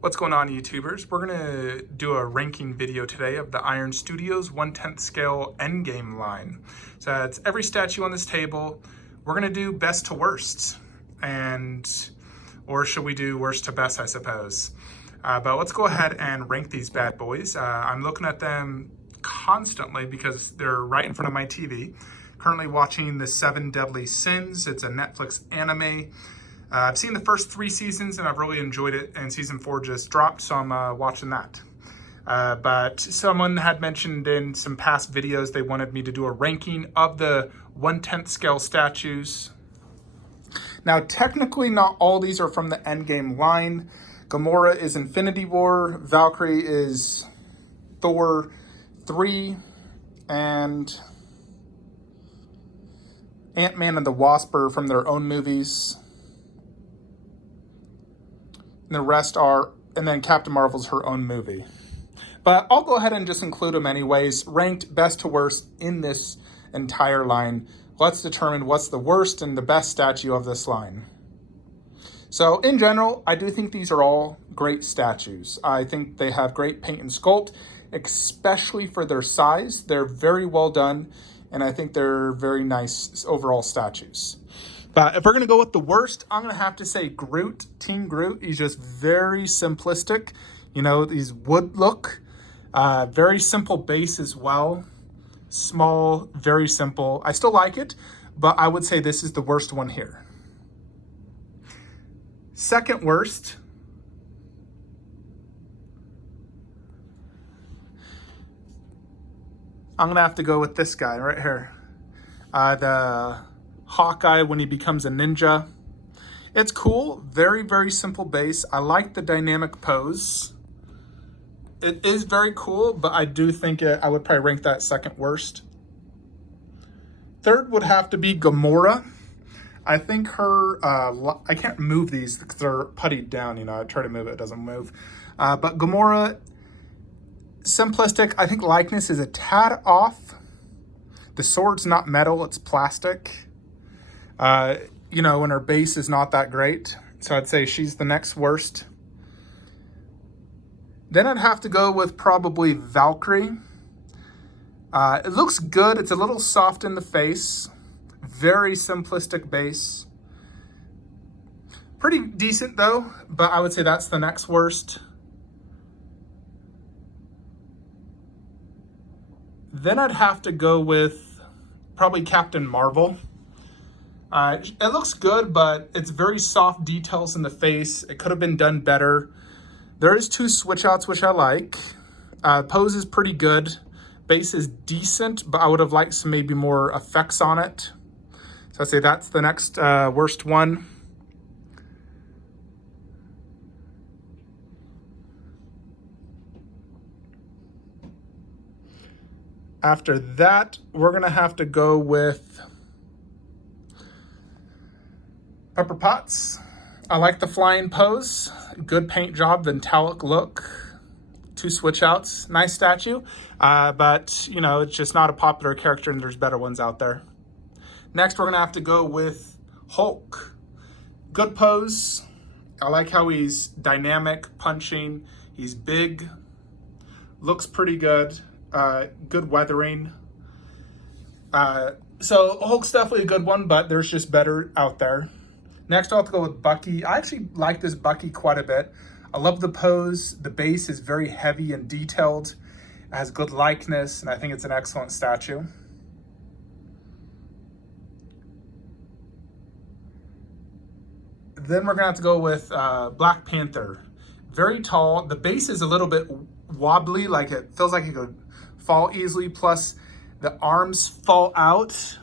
What's going on, YouTubers? We're gonna do a ranking video today of the Iron Studios 1/10 scale Endgame line. So it's every statue on this table. We're gonna do best to worst, or should we do worst to best, I suppose. But let's go ahead and rank these bad boys. I'm looking at them constantly because they're right in front of my TV. Currently watching The 7 Deadly Sins. It's a Netflix anime. I've seen the first 3 seasons and I've really enjoyed it, and season 4 just dropped, so I'm watching that. But someone had mentioned in some past videos they wanted me to do a ranking of the 1/10 scale statues. Now, technically not all these are from the Endgame line. Gamora is Infinity War, Valkyrie is Thor 3, and AntMan and the Wasp are from their own movies. And the rest are, and then Captain Marvel's her own movie. But I'll go ahead and just include them anyways, ranked best to worst in this entire line. Let's determine what's the worst and the best statue of this line. So in general, I do think these are all great statues. I think they have great paint and sculpt, especially for their size. They're very well done, and I think they're very nice overall statues. But if we're going to go with the worst, I'm going to have to say Groot, Team Groot. He's just very simplistic. You know, these wood look. Very simple base as well. Small, very simple. I still like it, but I would say this is the worst one here. Second worst. I'm going to have to go with this guy right here. The Hawkeye when he becomes a ninja. It's cool. Very, very simple base. I like the dynamic pose. It is very cool, but I do think I would probably rank that second worst. Third would have to be Gamora. I think her, I can't move these because they're puttied down, you know, I try to move it, it doesn't move. But Gamora, simplistic. I think likeness is a tad off. The sword's not metal, it's plastic. You know, and her base is not that great. So I'd say she's the next worst. Then I'd have to go with probably Valkyrie. It looks good. It's a little soft in the face. Very simplistic base. Pretty decent though, but I would say that's the next worst. Then I'd have to go with probably Captain Marvel. It looks good, but it's very soft details in the face. It could have been done better. There is 2 switch outs, which I like. Pose is pretty good. Base is decent, but I would have liked some maybe more effects on it. So I'd say that's the next worst one. After that, we're gonna have to go with Pepper Potts. I like the flying pose. Good paint job, the metallic look. 2 switch outs. Nice statue. But, you know, it's just not a popular character and there's better ones out there. Next, we're going to have to go with Hulk. Good pose. I like how he's dynamic, punching. He's big. Looks pretty good. Good weathering. So Hulk's definitely a good one, but there's just better out there. Next, I'll have to go with Bucky. I actually like this Bucky quite a bit. I love the pose. The base is very heavy and detailed. It has good likeness, and I think it's an excellent statue. Then we're gonna have to go with Black Panther. Very tall. The base is a little bit wobbly, like it feels like it could fall easily. Plus, the arms fall out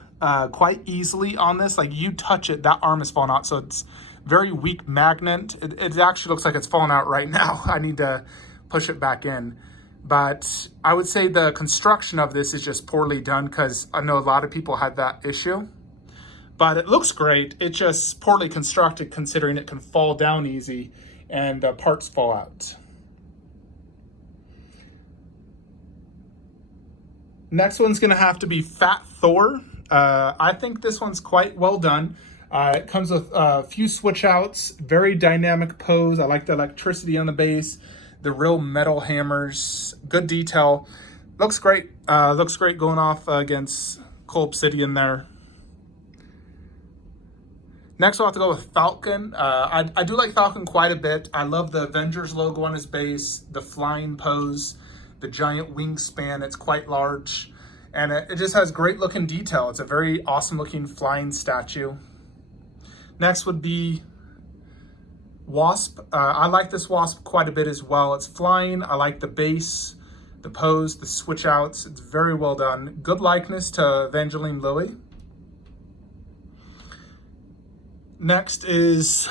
quite easily on this. Like you touch it, that arm is falling out. So it's very weak magnet. It actually looks like it's falling out right now. I need to push it back in. But I would say the construction of this is just poorly done because I know a lot of people had that issue. But it looks great. It's just poorly constructed considering it can fall down easy and the parts fall out. Next one's gonna have to be Fat Thor. I think this one's quite well done. It comes with a few switch outs, very dynamic pose. I like the electricity on the base, the real metal hammers, good detail. Looks great. Looks great going off against Obsidian there. Next, we'll have to go with Falcon. I do like Falcon quite a bit. I love the Avengers logo on his base, the flying pose, the giant wingspan. It's quite large, and it just has great looking detail. It's a very awesome looking flying statue. Next would be Wasp. I like this Wasp quite a bit as well. It's flying. I like the base, the pose, the switch outs. It's very well done. Good likeness to Evangeline Lilly. Next is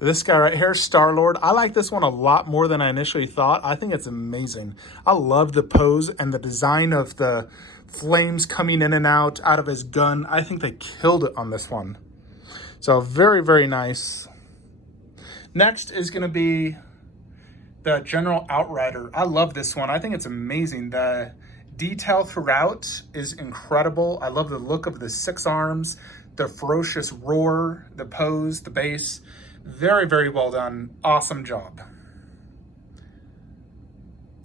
this guy right here, StarLord. I like this one a lot more than I initially thought. I think it's amazing. I love the pose and the design of the flames coming in and out of his gun. I think they killed it on this one. So very, very nice. Next is going to be the General Outrider. I love this one. I think it's amazing. The detail throughout is incredible. I love the look of the 6 arms, the ferocious roar, the pose, the base. Very, very well done. Awesome job.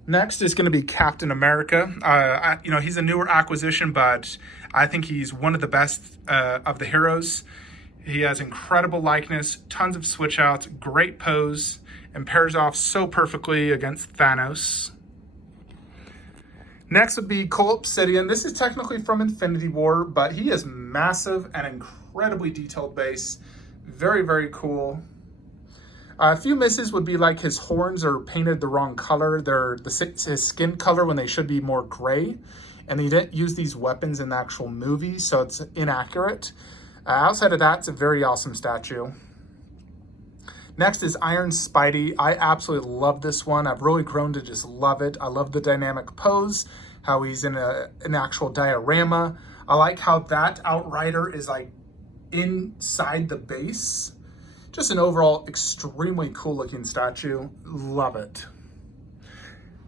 Next is going to be Captain America. He's a newer acquisition, but I think he's one of the best of the heroes. He has incredible likeness, tons of switch outs, great pose, and pairs off so perfectly against Thanos. Next would be Obsidian. This is technically from Infinity War, but he is massive and incredibly detailed base. Very, very cool. A few misses would be like his horns are painted the wrong color. They're his skin color when they should be more gray. And they didn't use these weapons in the actual movie, so it's inaccurate. Outside of that, it's a very awesome statue. Next is Iron Spidey. I absolutely love this one. I've really grown to just love it. I love the dynamic pose, how he's in an actual diorama. I like how that Outrider is like inside the base. Just an overall extremely cool looking statue. Love it.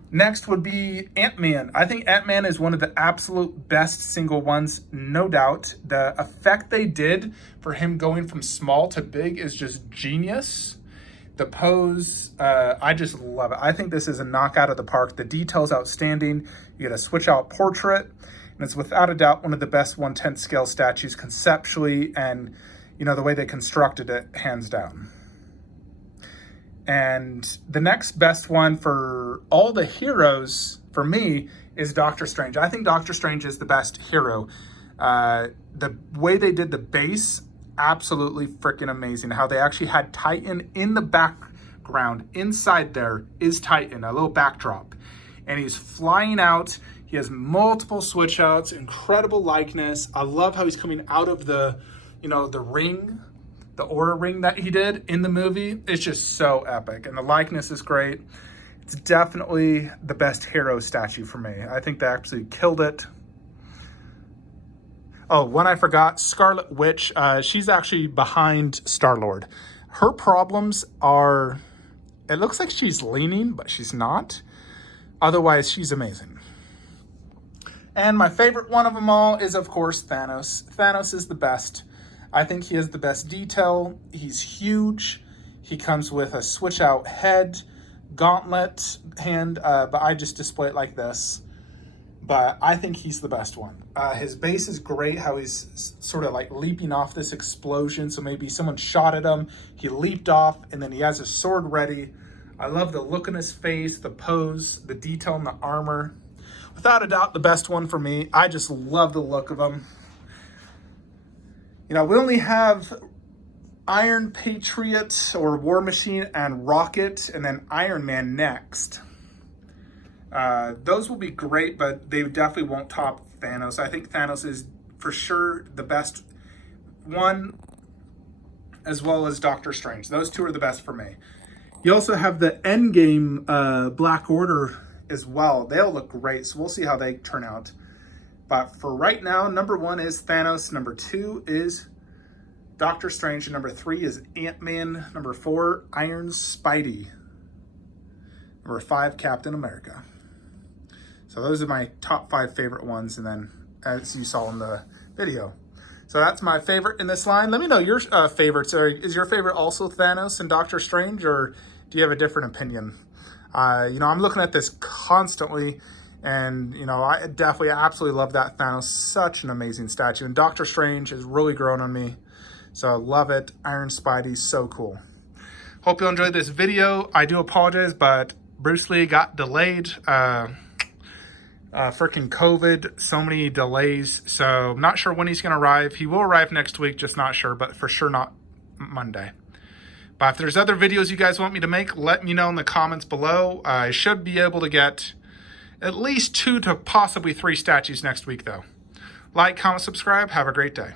Next would be AntMan. I think AntMan is one of the absolute best single ones, no doubt. The effect they did for him going from small to big is just genius. The pose, I just love it. I think this is a knockout of the park. The detail's outstanding. You get a switch out portrait, and it's without a doubt one of the best 1/10 scale statues conceptually, and the way they constructed it, hands down. And the next best one for all the heroes, for me, is Doctor Strange. I think Doctor Strange is the best hero. The way they did the base, absolutely freaking amazing. How they actually had Titan in the background. Inside there is Titan, a little backdrop. And he's flying out. He has multiple switch outs, incredible likeness. I love how he's coming out of the ring, the aura ring that he did in the movie. It's just so epic, and the likeness is great. It's definitely the best hero statue for me. I think they absolutely killed it. Oh, one I forgot, Scarlet Witch. She's actually behind StarLord. Her problems are, it looks like she's leaning, but she's not. Otherwise, she's amazing. And my favorite one of them all is, of course, Thanos. Thanos is the best. I think he has the best detail. He's huge. He comes with a switch out head, gauntlet hand, but I just display it like this. But I think he's the best one. His base is great, how he's sort of like leaping off this explosion. So maybe someone shot at him, he leaped off, and then he has his sword ready. I love the look on his face, the pose, the detail in the armor. Without a doubt, the best one for me. I just love the look of him. We only have Iron Patriot or War Machine and Rocket, and then Iron Man next. Those will be great, but they definitely won't top Thanos. I think Thanos is for sure the best one, as well as Doctor Strange. Those two are the best for me. You also have the Endgame Black Order as well. They'll look great, so we'll see how they turn out. But for right now, number 1 is Thanos, number 2 is Doctor Strange, and number 3 is Ant-Man, number 4, Iron Spidey, number 5, Captain America. So those are my top 5 favorite ones, and then as you saw in the video. So that's my favorite in this line. Let me know your favorites. Is your favorite also Thanos and Doctor Strange, or do you have a different opinion? I'm looking at this constantly, and, I definitely absolutely love that Thanos. Such an amazing statue. And Doctor Strange has really grown on me. So I love it. Iron Spidey, so cool. Hope you enjoyed this video. I do apologize, but Bruce Lee got delayed. Freaking COVID, so many delays. So I'm not sure when he's going to arrive. He will arrive next week, just not sure, but for sure not Monday. But if there's other videos you guys want me to make, let me know in the comments below. I should be able to get at least 2 to possibly 3 statues next week, though. Like, comment, subscribe. Have a great day.